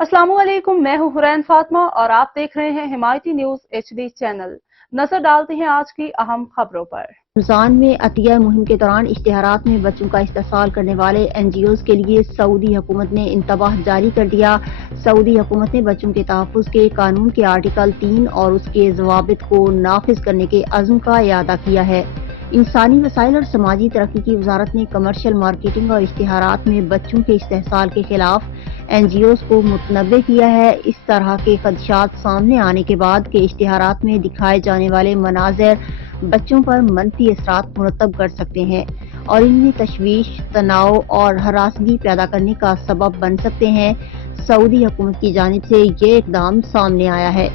अस्सलामुअलैकुम, मैं हूं हुरैन फातिमा और आप देख रहे हैं हिमायती न्यूज HD चैनल। नजर डालते हैं आज की अहम खबरों पर। रमजान में अतिया मुहिम के दौरान इश्तिहारात में बच्चों का इस्तेसाल करने वाले NGOs के लिए सऊदी हुकूमत ने इंतबाह जारी कर दिया। सऊदी हुकूमत ने बच्चों के तहफ़्फ़ुज़ के कानून के आर्टिकल 3 और उसके ज़वाबित को नाफिज करने के अज़्म का इरादा किया है। इंसानी वसाइल और समाजी तरक्की की वजारत ने कमर्शियल मार्केटिंग और इश्तिहारात में बच्चों के इस्तेसाल के खिलाफ NGOs को मुतनब्बे किया है। इस तरह के खदशात सामने आने के बाद के इश्तिहारात में दिखाए जाने वाले मनाज़र बच्चों पर मनफी असरात मुरतब कर सकते हैं और इनमें तशवीश, तनाव और हरासगी पैदा करने का सबब बन सकते हैं। सऊदी हुकूमत की जानिब से ये इकदाम सामने आया है।